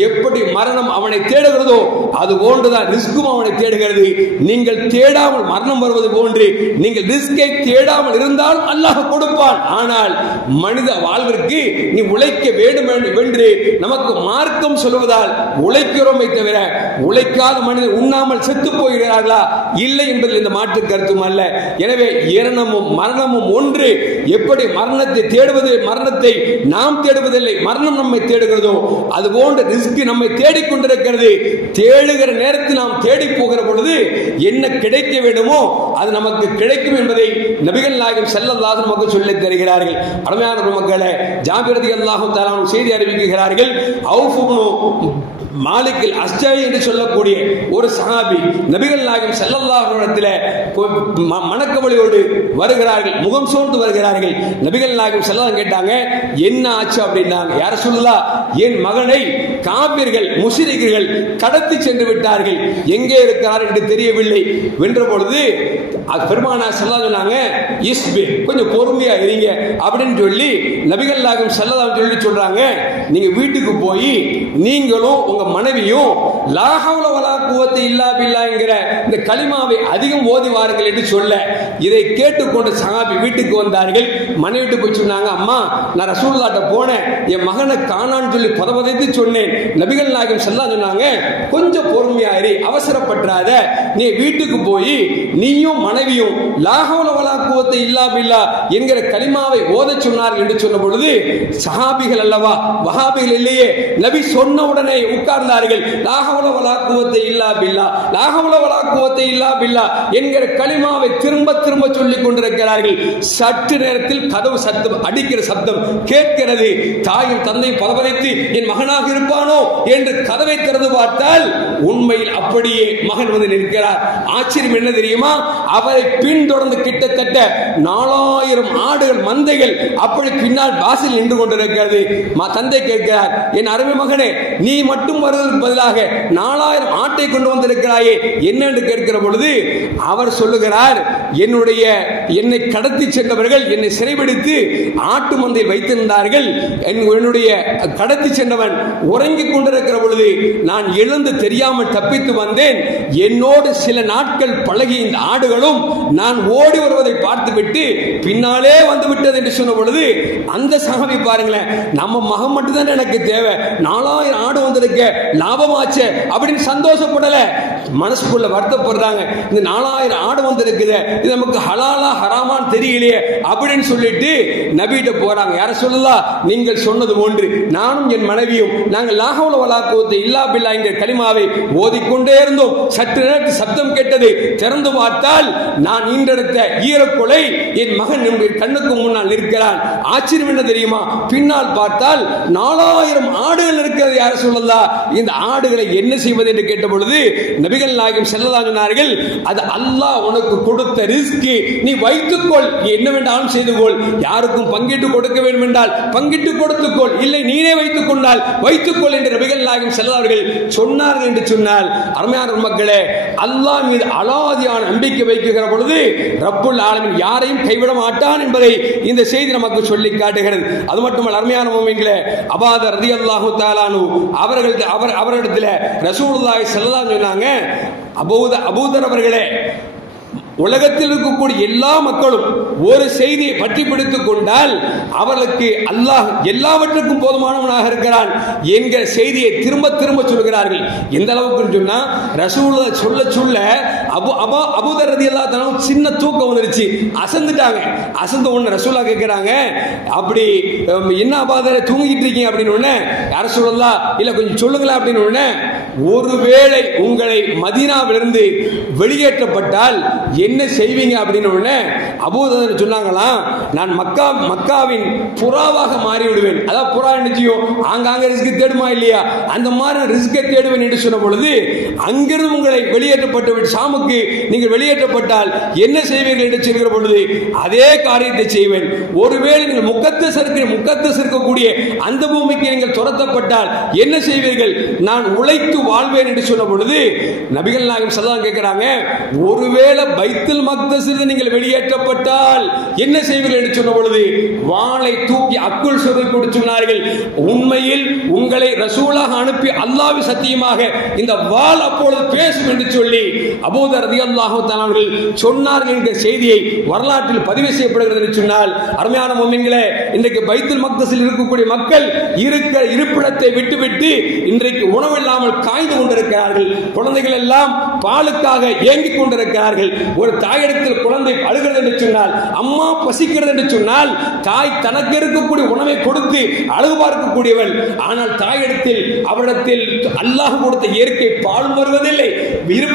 எப்படி மரணம் அவனை தேடுகிறதோ அது போன்றுதான் ரிஸ்கும் அவனை தேடுகிறது. நீங்கள் தேடாமல் மரணம் வருவது போன்று நீங்கள் ரிஸ்கை தேடாமல் இருந்தால் அல்லாஹ் கொடுப்பான். ஆனால் மனித வாழ்விற்கு நீ உழைக்க வேண்டும் என்று நமக்கு மார்க்கம் சொல்வதால் உழைக்கிறோமே தவிர உழைக்காத மனிதன் உண்ணாமல் செத்து போகிறார்களா? இல்லை என்பதில் இந்த மாற்று கருத்தும் அல்ல. எனவே இரணமும் மரணமும் ஒன்று. எப்படி மரணத்தை தேடுவது, மரணத்தை நாம் தேடுவதில்லை, மரணம் நம்மை தேடுகிறதோ அதுபோன்ற ரிஸ்க் நம்மை தேடிக்கொண்டிருக்கிறது. தேடுகிற நேரத்தில் நாம் தேடி போகிற பொழுது என்ன கிடைக்க வேண்டுமோ அது நமக்கு கிடைக்கும் என்பதை நபிகள் நாயகம் ஸல்லல்லாஹு அலைஹி நமக்கு சொல்லித் தருகிறார்கள். அருமையான மக்களே, ஜாபிர் ரலியல்லாஹு தஆலா செய்தி அறிவிக்கிறார்கள், அவுஃப் இப்னு மாலிக் அஸ்ஜாயி என்று சொல்லக்கூடிய ஒரு சஹாபி நபிகள் நாயகம் ஸல்லல்லாஹு அலைஹி வஸல்லம் மணக்கவலியோடு வருகிறார்கள், முகம் சோர்ந்து வருகிறார்கள். நபிகள் நாயகம் ஸல்லல்லாஹு அலைஹி கேட்டாங்க, என்ன ஆச்சு அப்படின்னாங்க. யா ரசூலுல்லாஹ், என் மகனை காபிர்கள் முஷ்ரிக்குகள் கடத்தி சென்று விட்டார்கள், எங்கே இருக்கிறார் என்று தெரியவில்லை வென்ற பொழுது பெருமானார் ஸல்லல்லாஹு அலைஹி சொன்னாங்க, இஸ்பி, கொஞ்சம் பொறுமையா இருங்க அப்படின்னு சொல்லி நபிகள் நாயகம் ஸல்லல்லாஹு அலைஹி சொல்றாங்க, நீங்க வீட்டுக்கு போய் நீங்களும் உங்க மனைவியும் லா ஹவ்ல வலா குவத்த இல்லா பில்லாஹ் என்கிற இந்த கலிமாவை அதிகம் ஓதி வாருங்கள் என்று சொல்ல, இதை கேட்டுக்கொண்டு சஹாபி வீட்டுக்கு வந்தார்கள். மனைவிட்டு போய் சொன்னாங்க, அம்மா நான் ரசூலுல்லாஹ்ட்ட போனேன், என் மகனை காணான்னு சொல்லி பதபதைத்து சொன்னேன். நபிகள் நாயகம் ஸல்லல்லாஹு சொன்னாங்க, கொஞ்சம் பொறுமையா இரு, அவசரப்படாத, நீ வீட்டுக்கு போய் நீயும் மனைவியும் லா ஹவ்ல வலா குவத்த இல்லா பில்லாஹ் என்கிற கலிமாவை ஓத சொன்னார்கள் என்று சொன்ன பொழுது சஹாபிகள் அல்லவா, வஹாபிகள் இல்லையே, நபி சொன்ன உடனே உட்கார்ந்தார்கள். லா ஹவ்ல வலா குவத்த இல்லா பில்லாஹ், லா ஹவ்ல வலா குவத்த இல்லா பில்லாஹ் என்கிற கலிமாவை திரும்ப திரும்ப சொல்லிக் கொண்டிருக்கிறார்கள். சற்று நேரத்தில் கதவு சத்தம் அடிக்கிற சத்தம் கேட்கிறது. தாயும் தந்தையும் பதபதைத்து என் மகனாக இருப்பானோ என்று கதவை திறந்து பார்த்தால் உண்மையில் அப்படியே மகன் வந்து நிற்கிறார். ஆச்சரியம் என்ன தெரியுமா? அவரை பின்தொடர்ந்து கிட்டத்தட்ட 4000 ஆடுகள் மந்தைகள் அப்படி பின்னால் வாசல் நின்று கொண்டிருக்கிறது. தந்தை கேட்கிறார், என் அருமை மகனே, நீ மட்டும் வருவதற்கு பதிலாக 4000 ஆட்டை கொண்டு வந்திருக்கிறாயே என்ன என்று கேட்கிற பொழுது அவர் சொல்லுகிறார், என்னை கடத்தி சென்றவர்கள் என்னை சிறைபிடித்து ஆட்டு மந்தையில் வைத்திருந்தார்கள். என்னுடைய கடத்தி சென்றவன் உறங்கிக் கொண்டிருக்கிற பொழுது நான் எழுந்து தெரியாமல் தப்பித்து வந்தேன். என்னோடு சில நாட்கள் பழகிய இந்த ஆடுகளும் நான் ஓடி வருவதை பார்த்துவிட்டு பின்னாலே வந்து விட்டது என்று சொன்ன பொழுது அந்த சஹாபி பாருங்களேன், நம்ம மகன் மட்டும் தான் எனக்கு தேவை, 4000 ஆடு வந்திருக்க லாபமாச்சு அப்படின்னு சந்தோஷப்படல, மனசுக்குள்ள வருத்தப்படுறாங்க. இந்த 4000 ஆடு வந்திருக்குது, இது நமக்கு ஹலாலா ஹராமான்னு தெரியலையே அப்படின்னு சொல்லிட்டு நபிகிட்ட போறாங்க. யார சொல்லலாம், நீங்கள் சொன்னது ஒன்று, நானும் என் மனைவியும் நாங்கள் லா ஹவ்ல வலா குவத்த இல்லா பில்லா என்கிற கலிமாவை ஓதிக்கொண்டே இருந்தோம். சற்று நேரத்தில் சப்தம் கேட்டது, திறந்து பார்த்தால் நான் ஈன்றெடுத்த ஈரக்கொலை என் மகன் கண்ணுக்கு முன்னால் நிற்கிறான். ஆச்சரியம் என்ன தெரியுமா? பின்னால் பார்த்தால் 4000 ஆடுகள் இருக்கிறது. யார சொல்லலாம், இந்த ஆடுகளை என்ன செய்வது என்று கேட்ட பொழுது நபிகள் நாயகம் ஸல்லல்லாஹு அலைஹி சொன்னார்கள், அது அல்லாஹ் உனக்கு கொடுத்த ரிஸ்க், நீ வைத்துக்கொள், நீ என்ன வேண்டாலும் செய்து கொள், யாருக்கும் பங்கிட்டு கொடுக்க வேண்டும் என்றால் பங்கிட்டு கொடுத்துக்கொள், இல்லை நீனே வைத்துக் கொண்டால் வைத்துக்கொள் என்று நபிகள் நாயகம் ஸல்லல்லாஹு அலைஹி அவர்கள் சொன்னார்கள் என்று சொன்னால், அருமையான மக்களே, அல்லாஹ் மீது அலாதியான நம்பிக்கை வைக்கிற பொழுது ரப்புல் ஆலமீன் யாரையும் கைவிட மாட்டான் என்பதை இந்த செய்தி நமக்கு சொல்லி காட்டுகிறது. அது மட்டுமல்ல, அருமையான முஃமின்களே, அபூதர் ரலியல்லாஹு தஆலா அன்ஹு அவர்களிடத்தில் ரசூலுல்லாஹி ஸல்லல்லாஹு அலைஹி சொன்னாங்க, அபூதர் அவர்களே, உலகத்தில் இருக்கக்கூடிய எல்லா மக்களும் ஒரு செய்தியை பற்றி பிடித்துக் கொண்டால் அவர்களுக்கு அல்லாஹ் எல்லாவற்றுக்கும் போதுமானவனாக இருக்கிறான் என்கிற செய்தியை திரும்ப திரும்ப சொல்கிறார்கள். எந்த அளவுக்கு சொன்னா, ரசூலுல்லாஹ் சொல்ல சொல்ல அபூதர் ரலியல்லாஹு தஆலா சின்ன தூக்கம் வந்துருச்சு, அசந்துட்டாங்க. அசந்த உடனே ரசூலுல்லாஹ் கேட்கிறாங்க, அப்படி என்ன அபூதர் தூங்கிட்டு இருக்கீங்க அப்படின்னு உடனே, யார சொல்லலாம், இல்ல கொஞ்சம் சொல்லுங்களேன் அப்படின்னு உடனே, ஒருவேளை உங்களை மதீனாவிலிருந்து வெளியேற்றப்பட்டால் என்ன செய்வீங்க அப்படின்னு உடனே அபூதர் சொன்னாங்களாம், நான் மக்காவின் புறாவாக மாறிவிடுவேன். அதாவது புறா நிச்சயம் ஆங்காங்க ரிஸ்க் தேடுமா இல்லையா, அந்த மாதிரி ரிஸ்கை தேடுவேன் என்று சொன்ன பொழுது, அங்கிருந்து உங்களை வெளியேற்றப்பட்டு ஷாமுக்கு நீங்கள் வெளியேற்றப்பட்டால் என்ன செய்வீர்கள் என்று சொல்கிற பொழுது, அதே காரியத்தை செய்வேன். ஒருவேளை நீங்கள் முக்கத்தஸ் இருக்கக்கூடிய அந்த பூமிக்கு நீங்கள் துரத்தப்பட்டால் என்ன செய்வீர்கள், நான் உழைத்து வாழ்வேன் என்று சொன்ன பொழுது நபிகள் நாயகம் ஸல்லல்லாஹு அலைஹி கேட்கிறாங்க, ஒருவேளை பைத்துல் மக்தஸிலிருந்து நீங்கள் வெளியேற்றப்பட்டால் என்ன செய்வீர்கள் என்று சொன்ன பொழுது வாளை தூக்கி அக்குள் சொருகி சொன்னார்கள், உண்மையில் உங்களை ரசூலாக அனுப்பி அல்லாஹ்வின் சத்தியமாக இந்த வாள் அப்பொழுது பேசும் என்று சொல்லி அபூதர் ரலியல்லாஹு தஆலா அவர்கள் சொன்னார்கள் என்ற செய்தியை வரலாற்றில் பதிவு செய்யப்படுகிறது என்று சொன்னால், அருமையான முஃமின்களே, இன்றைக்கு பைத்துல் மக்தஸில் இருக்கக்கூடிய மக்கள் இருக்கிற இருப்பிடத்தை விட்டுவிட்டு இன்றைக்கு உணவில்லாமல் காய்ந்து கொண்டிருக்கிறார்கள். குழந்தைகள் எல்லாம் பாலுக்காக ஏங்கிக் கொண்டிருக்கிறார்கள். ஒரு தாயிடத்தில் குழந்தை அழுகிறது என்று சொன்னால், அம்மா பசிக்கிறது என்று சொன்னால், தாய் தனக்கு இருக்கக்கூடிய உணவை கொடுத்து அழகு பார்க்கக்கூடியவள். ஆனால் தாயிடத்தில் அவரிடத்தில் அல்லாஹ் கொடுத்த இயற்கை பால் வருவதில்லை,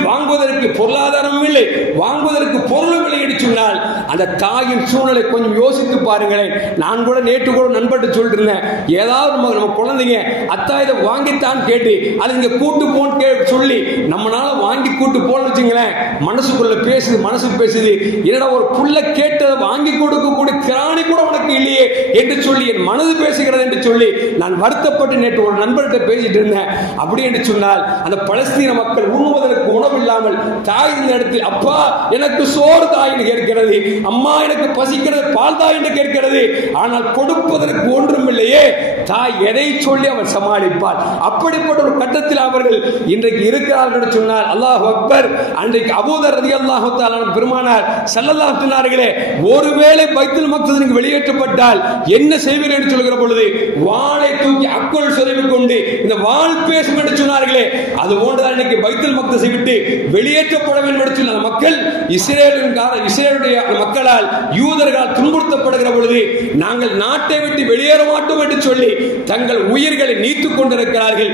வாங்குவதற்கு பொருளாதாரம் இல்லை, வாங்குவதற்கு பொருளும் இல்லை என்று சொன்னால், அந்த தாயின் சூழ்நிலை கொஞ்சம் யோசித்து பாருங்களேன். நான் கூட நேற்று கூட நண்பர்கிட்ட சொல்லிட்டு இருந்தேன், ஏதாவது நம்ம குழந்தைங்க அத்தா இதை வாங்கித்தான் கேட்டு அது இங்க கூட்டு போன்னு சொல்லி நம்மளால வாங்கி கூட்டு போன்னு வச்சுங்களேன், மனசுக்குள்ள பேசுது, என்னடா ஒரு புள்ள கேட்டதை வாங்கி கொடுக்கக்கூடிய திராணி கூட உனக்கு இல்லையே என்று சொல்லி என் மனது பேசுகிறது என்று சொல்லி நான் வருத்தப்பட்டு நேற்று ஒரு நண்பர்கிட்ட பேசிட்டு இருந்தேன். அப்படி என்று சொன்னால், அந்த பலஸ்தீன மக்கள் உண்ணுவதற்கு உணவு இல்லாமல் தாய் இந்த இடத்தில், அப்பா எனக்கு சோறு தாய் என்று கேட்கிறது, அம்மா எனக்கு பசிக்கிறது பால் தாய் என்று கேட்கிறது. ஆனால் கொடுப்பதற்கு ஒன்றும் இல்லையே, தாய் எதை சொல்லி அவர் சமாளிப்பார்? அப்படிப்பட்ட ஒரு கட்டத்தில் அவர்கள் இன்றைக்கு இருக்கிறார்கள் என்று சொன்னால், அல்லாஹ் அக்பர். அன்றைக்கு அபூதர் ரலியல்லாஹு தஆலா பெருமானார் ஸல்லல்லாஹு அலைஹி சொன்னார்களே, ஒருவேளை பைத்துல் மக்தஸ் வெளியேற்றப்பட்டால் என்ன செய்வீர்கள் என்று சொல்கிற பொழுது வாளை தூக்கி அக்குள் சொருவிக் கொண்டு இந்த வாள் பேசும் என்று சொன்னார்களே, அது போன்றுதான் இன்னைக்கு பைத்துல் மக்தஸை விட்டு வெளியேற்றப்பட வேண்டும் என்று சொன்ன மக்கள் இஸ்ரேலுடைய மக்களால் யூதர்களால் துன்புறுத்தப்படுகிற பொழுது நாங்கள் நாட்டை விட்டு வெளியேற மாட்டோம் என்று சொல்லி தங்கள் உயிர்களை நீத்துக் கொண்டிருக்கிறார்கள்.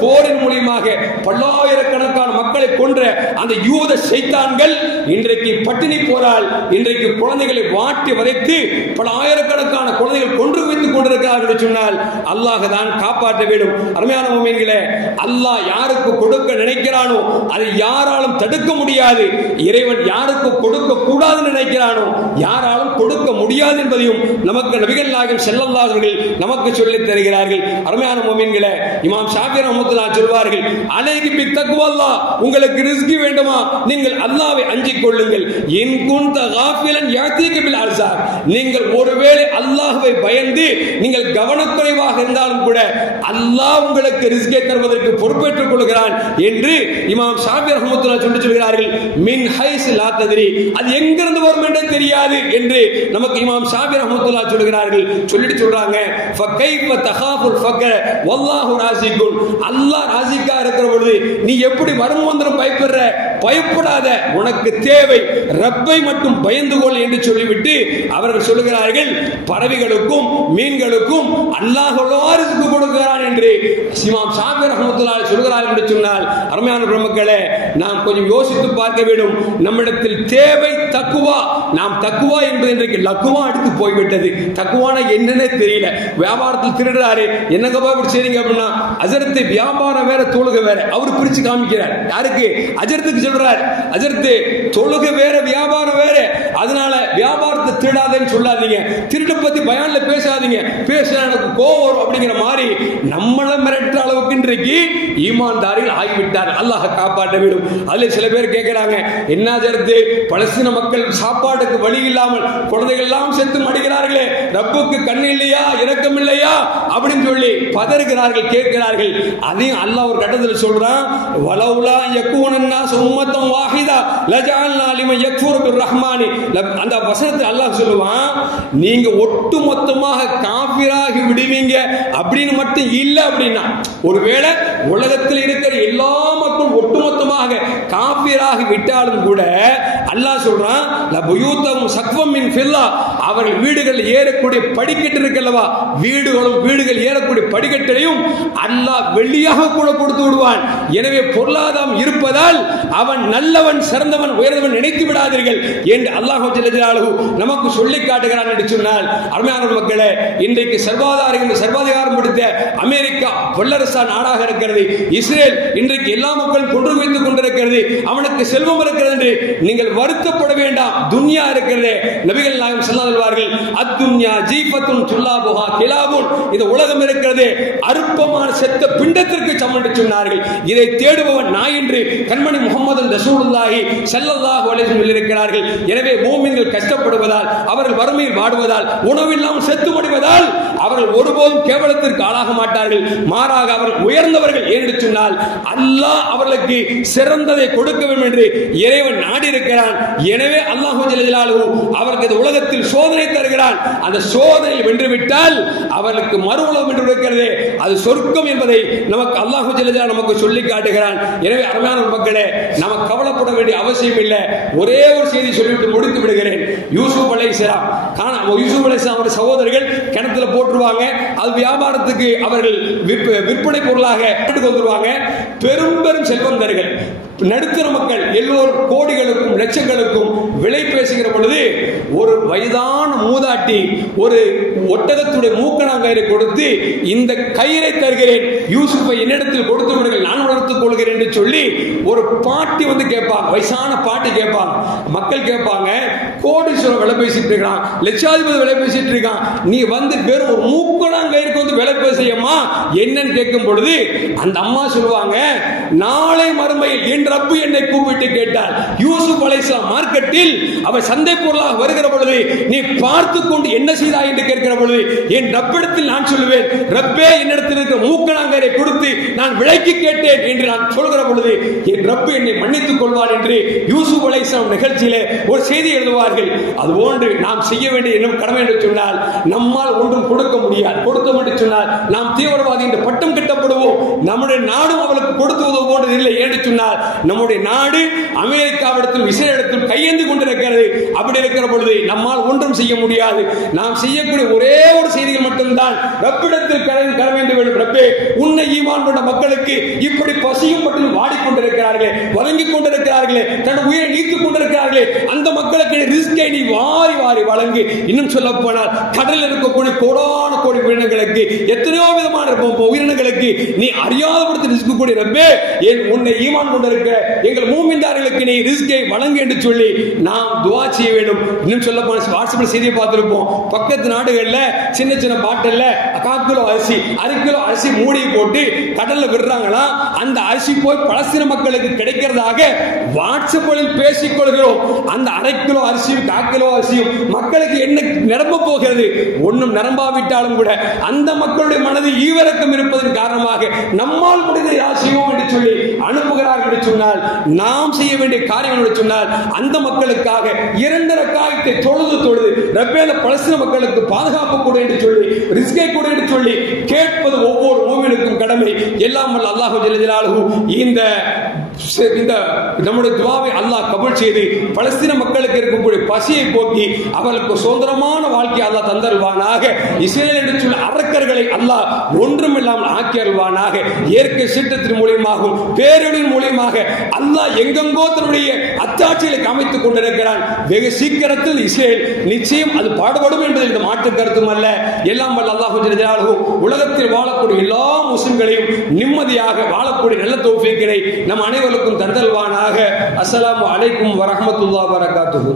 போரின் மூலமாக பல்லாயிரக்கணக்கான மக்களை கொன்ற அந்த யூத சைத்தான்கள் இன்றைக்கு பட்டினி போரால் இன்றைக்கு குழந்தைகளை வாட்டி வதைத்து பல ஆயிரக்கணக்கான குழந்தைகள் கொன்று வைத்துக் கொண்டிருக்கிறார்கள் என்று சொன்னால் அல்லாஹ் தான் காப்பாற்ற வேண்டும். அருமையான முஃமின்களே, அல்லாஹ் யாருக்கு கொடுக்க நினைக்கிறானோ அதை யாராலும் தடுக்க முடியாது. இறைவன் யாருக்கு கொடுக்க கூடாது நினைக்கிறானோ யாராலும் கொடுக்க முடியாது என்பதையும் நமக்கு நபிகள் நாயகம் ஸல்லல்லாஹு அலைஹி வஸல்லம் நமக்கு சொல்லித் தருகிறார்கள். அருமையான முஃமின்களே, இமாம் ஷாஃபி ரஹ்மத்துல்லாஹி சொல்வார்கள், அலைகி பி தக்வல்லாஹ், உங்களுக்கு ரிஸ்க் வேண்டுமா நீங்கள் அல்லாஹ்வை அஞ்சிக் கொள்ளுங்கள். இன் குன்த காஃபிலன் யாதீக பில் அர்ஸாக், நீங்கள் ஒருவேளை அல்லாஹ்வை பயந்து நீங்கள் கவனக்குறைவாக இருந்தாலும் கூட அல்லாஹ் உங்களுக்கு ரிஸ்கை தருவதற்கு பொறுப்பேற்றுக் கொள்கிறான் என்று இமாம் ஷாஃபி ரஹ்மத்துல்லாஹி சொல்கிறார்கள். மின் ஹைஸ் லா தத்ரி, அது எங்கிருந்து வரும் என்று தெரியாது என்று நமக்கு இமாம் ஷாஃபி ரஹ்மத்துல்லாஹி சொல்கிறார்கள். சொல்லிட்டு சொல்றாங்க, ஃபகைஃப தகாஃபுல் ஃபக்ர வல்லாஹு ராஸிகுன், அல்லாஹ் ராஸிகா இருக்கிற பொழுது நீ எப்படி வரும் வந்துரும் பயப்படுற? பயப்படாத, உனக்கு தேவை ரப்பை மட்டும் பயந்து கொள் என்று சொல்லிவிட்டு அவர்கள் சொல்லுகிறார்கள், பறவைகளுக்கும் மீன்களுக்கும் அல்லாஹ் ரிஸ்க் கொடுக்கிறான் என்று இமாம் ஷாஃபி ரஹ்மத்துல்லாஹி சொல்கிறார்கள் என்று சொன்னால், அருமையான பெருமக்களே, நாம் கொஞ்சம் யோசித்து பார்க்க வேண்டும். நம்மிடத்தில் தேவை தக்குவா. நாம் தக்குவா என்பது இன்றைக்கு லக்குவா எடுத்து போய்விட்டது. தக்குவானா என்னன்னே தெரியல. வியாபாரத்தில் திருடுறாரு, என்னங்கப்பா இப்படி செய்றீங்க அப்படின்னா, அஜர்த்து வியாபாரம் வேற தொழுகை வேற அவர் பிரிச்சு காமிக்கிறார். யாருக்கு? அஜர்த்துக்கு சொல்றார், அஜர்த்து தொழுகை வேற வியாபாரம் வேற, அதனால வியாபாரத்தை திருடாதேன்னு சொல்லாதீங்க, திருட்டு பத்தி பயான்ல பேசாதீங்க, பேசினா எனக்கு கோவம் வரும் அப்படிங்கிற மாதிரி நம்மளை மிரட்டுற அளவுக்கு இன்றைக்கு ஈமான்தாரிகள் ஆகிவிட்டார். அல்லாஹ் காப்பாற்ற வேண்டும். அதுல சில பேர் கேட்கிறாங்க, என்ன அஜர்த்து பலஸ்தீன மக்கள் சாப்பாட்டுக்கு வழி இல்லாமல் குழந்தைகள் எல்லாம் செத்து மடிக்கிறார்களே, ரப்புக்கு கண்ணு இல்லையா, இரக்கம் இல்லையா அப்படின்னு சொல்லி பதறுகிறார்கள், கேட்கிறார்கள். அதையும் அல்லாஹ் ஒரு கட்டத்தில் சொல்றான், வலவுலா யகூனன்னா உம்மத்தன் வாஹிதா லஜஅல்னா லிமன் யக்ஃபுரு பிர்ரஹ்மானி. அந்த வசனத்தை அல்லாஹ் சொல்லுவான், நீங்க ஒட்டுமொத்தமாக காஃபிராகி விடுவீங்க அப்படின்னு மட்டும் இல்ல அப்படின்னா, ஒருவேளை உலகத்தில் இருக்கிற எல்லா மக்களும் ஒட்டுமொத்தமாக காஃபிராகி விட்டாலும் கூட அல்லாஹ் சொல்றான், லபுயூதஹும் சக்வம் மின் ஃபில்லா, அவர்கள் வீடுகள் ஏறக்கூடிய படிக்கட்டு இருக்கல்லவா, வீடுகள் ஏறக்கூடிய படிக்கட்டையும் அல்லாஹ் வெள்ளியாக கூட கொடுத்து விடுவான். எனவே பொருளாதாரம் இருப்பதால் அவன் நல்லவன், சிறந்தவன், உயர்ந்தவன் நினைத்து விடாதீர்கள் என்று அல்லாஹ் ஜல்ல ஜலாலுஹு நமக்கு சொல்லி காட்டுகிறான் என்று சொன்னால், அருமையான மக்களே, இன்றைக்கு சர்வாதிகாரம் பிடித்த அமெரிக்கா வல்லரசு நாடாக இருக்கிறது. இஸ்ரேல் இன்றைக்கு எல்லா மக்களும் கொண்டு வைத்துக் கொண்டிருக்கிறது. அவனுக்கு செல்வம் இருக்கிறது என்று நீங்கள் வருத்தப்பட வேண்டாம். துன்யா இருக்கிறது. நபிகள் நாயகம் ஸல்லல்லாஹு அலைஹி வஸல்லம் அத்துன்யா ஜீஃபத்துன் துல்லாபுஹா கிலாபுன், இந்த உலகம் இருக்கிறது அற்பமான செத்த பிண்டத்திற்கு சமம் என்று சொன்னார்கள். இதை தேடுபவன் நாய் என்று கண்மணி முஹம்மது ரசூலுல்லாஹி ஸல்லல்லாஹு அலைஹி வஸல்லம் சொல்லியிருக்கிறார்கள். எனவே மூமின்கள் கஷ்டப்படுவதால், அவர்கள் வறுமையில் வாடுவதால், உணவில்லாமல் செத்து மடிவதால் அவர்கள் ஒருபோதும் கேவலத்திற்கு ஆளாக மாட்டார்கள். மாறாக அவர்கள் உயர்ந்தவர்கள். என்று சொன்னால் அல்லாஹ் அவர்களுக்கு சிறந்ததை கொடுக்க வேண்டும் என்று இறைவன் நாடி இருக்கிறான். எனவே அல்லாஹ் ஜல்ல ஜலாலுஹு அவருக்கு இந்த உலகத்தில் சோதனை தருகிறான். அந்த சோதனை வென்றுவிட்டால் அவர்களுக்கு மறு உலகம் என்று இருக்கிறது, அது சொர்க்கம் என்பதை நமக்கு அல்லாஹ் ஜல்ல ஜலாலுஹு நமக்கு சொல்லி காட்டுகிறான். எனவே அருமையான மக்களே, நம்ம கவலைப்பட வேண்டிய அவசியம் இல்லை. ஒரே ஒரு செய்தி சொல்லிவிட்டு முடித்து விடுகிறேன். யூசுப் அலைஹிஸ்ஸலாம் அவருடைய சகோதரர்கள் கிணத்துல போட்டுருவாங்க. அது வியாபாரத்துக்கு அவர்கள் விற்பனை பொருளாக எடுத்து வந்துருவாங்க. பெரும் பெரும் செல்வந்தர்கள், நடுத்தர மக்கள் எல்லோரும் கோடிகளுக்கும் லட்சங்களுக்கும் விலை பேசுகிற பொழுது ஒரு வயதான மூதாட்டி ஒரு ஒட்டகத்துடைய மூக்கணாங்கயிறை கொடுத்து, இந்த கயிறை தருகிறேன், யூசுஃபை என்னிடத்தில் கொடுத்து விடுங்கள், நான் வளர்த்துக் கொள்கிறேன் என்று சொல்லி ஒரு பாட்டி வந்து கேட்பாங்க. வயசான பாட்டி கேட்பாங்க. மக்கள் கேட்பாங்க, கோடீஸ்வரர் விலை பேசிட்டு இருக்கான், லட்சாதிபதி விலை பேசிட்டு இருக்கான், நீ வந்து வெறும் ஒரு மூக்கணாங்கயிற்கு வந்து விலை பேசியம்மா என்னன்னு கேட்கும் பொழுது அந்த அம்மா சொல்லுவாங்க, நாளை மறுமையில் என் ரப்பு என்னை கூப்பிட்டு கேட்டால், யூசுப் அலைஹிஸ்ஸலாம் மார்க்கெட்டில் அவர் சந்தை பொருளாக வருகிற பொழுது நீ பார்த்து கொண்டு என்ன செய்தாய் என்று கேட்கிற பொழுது என் ரப்பிடத்தில் நான் சொல்லுவேன், ரப்பே என்னிடத்தில் இருக்க மூக்கணாங்கயிறை கொடுத்து நான் விலைக்கு கேட்டேன் என்று நான் சொல்கிற பொழுது என் ரப்பு என்னை மன்னித்துக் கொள்வார் என்று யூசுப் அலைஹிஸ்ஸலாம் நிகழ்ச்சியிலே ஒரு செய்தி எழுதுவார்கள். கொடுப்பார்கள். அதுபோன்று நாம் செய்ய வேண்டிய இன்னும் கடமை என்று சொன்னால் நம்மால் ஒன்றும் கொடுக்க முடியாது. கொடுத்தோம் என்று சொன்னால் நாம் தீவிரவாதி என்ற பட்டம் கட்டப்படுவோம். நம்முடைய நாடும் அவளுக்கு கொடுத்துவது போன்றது இல்லை. என்று சொன்னால் நம்முடைய நாடு அமெரிக்காவிடத்தில் இஸ்ரேலிடத்தில் கையேந்தி கொண்டிருக்கிறது. அப்படி இருக்கிற பொழுது நம்மால் ஒன்றும் செய்ய முடியாது. நாம் செய்யக்கூடிய ஒரே ஒரு செய்திகள் மட்டும்தான் ரப்பிடத்தில் கர வேண்டும். ரப்பே, உன்னை ஈமான் கொண்ட மக்களுக்கு இப்படி பசியும் பட்டு வாடிக்கொண்டிருக்கிறார்களே, வழங்கிக் கொண்டிருக்கிறார்களே, தன் உயிரை நீத்துக் கொண்டிருக்கிறார்களே, அந்த மக்களுக்கு ரிஸ்கை நீ வாரி வாரி வழங்கு. இன்னும் சொல்ல போனால் கடலில் இருக்கக்கூடிய கோடான கோடி உயிரினங்களுக்கு, எத்தனையோ விதமான உயிரினங்களுக்கு நீ அறியாதபடுத்தி ரிஸ்க் கூடிய ரப்பே, உன்னை ஈமான் கொண்டிருக்கிற எங்கள் மூமின்தார்களுக்கு நீ ரிஸ்கை வழங்கு என்று சொல்லி நாம் துஆ செய்ய வேண்டும். இன்னும் சொல்ல போன வாட்ஸ்அப்ல செய்தியை பார்த்திருப்போம். பக்கத்து நாடுகள்ல சின்ன சின்ன பாட்டில் 1/4 கிலோ அரிசி, 1/2 கிலோ அரிசி மூடி போட்டு கடல்ல விடுறாங்களா. அந்த அரிசி போய் பலஸ்தீன மக்களுக்கு கிடைக்கிறதாக வாட்ஸ்அப்பில் பேசிக் கொள்கிறோம். அந்த 1/2 கிலோ அரிசியும் 1/4 கிலோ அரிசியும் மக்களுக்கு என்ன நிரம்ப போகிறது? ஒன்றும் நிரம்பாவிட்டாலும் கூட அந்த மக்களுடைய மனதில் ஈவிரக்கம் இருப்பதன் காரணமாக நம்மால் முடிந்த யாசையும் என்று சொல்லி அனுப்புகிறார்கள் என்று சொன்னால், நாம் செய்ய வேண்டிய காரியம் என்று சொன்னால், அந்த மக்களுக்காக 2 ரக்காயத்தை தொழுது ரப்பேல பலஸ்தீன மக்களுக்கு பாதுகாப்பு கூட என்று சொல்லி, ரிஸ்கை கூட என்று சொல்லி கேட்பது ஒவ்வொரு மூமினுக்கும் கடமை. எல்லாம் வல்ல அல்லாஹ் ஜல்ல ஜலாலுஹு இந்த நம்முடைய துஆவை அல்லாஹ் கபூல் செய்து பலஸ்தீன மக்களுக்கு இருக்கக்கூடிய பசியை போக்கி அவர்களுக்கு சுதந்திரமான வாழ்க்கையை அல்லாஹ் தந்தருவானாக. இஸ்ரேல் என்று சொல்ல அரக்கர்களை அல்லாஹ் ஒன்றுமில்லாமல் ஆக்கி அருள்வானாக. இயற்கை சீற்றத்தின் மூலியமாகவும் பேரொழியின் மூலியமாக அல்லாஹ் எங்கெங்கோ தன்னுடைய அத்தாட்சிகளை அமைத்துக் கொண்டிருக்கிறான். வெகு சீக்கிரத்தில் இஸ்ரேல் நிச்சயம் அது பாடுபடும் என்பதில் இந்த மாற்று கருத்தும் அல்ல. எல்லாம் வல்ல அல்லாஹ் ஜல்ல ஜலாலுஹு உலகத்தில் வாழக்கூடிய எல்லா முஸ்லிம்களையும் நிம்மதியாக வாழக்கூடிய நல்ல தௌஃபீக்கினை நம் அனைவருக்கும் தந்தல்வானாக. அஸ்ஸலாமு அலைக்கும் வரஹ்மத்துல்லாஹி வபரகாத்துஹு.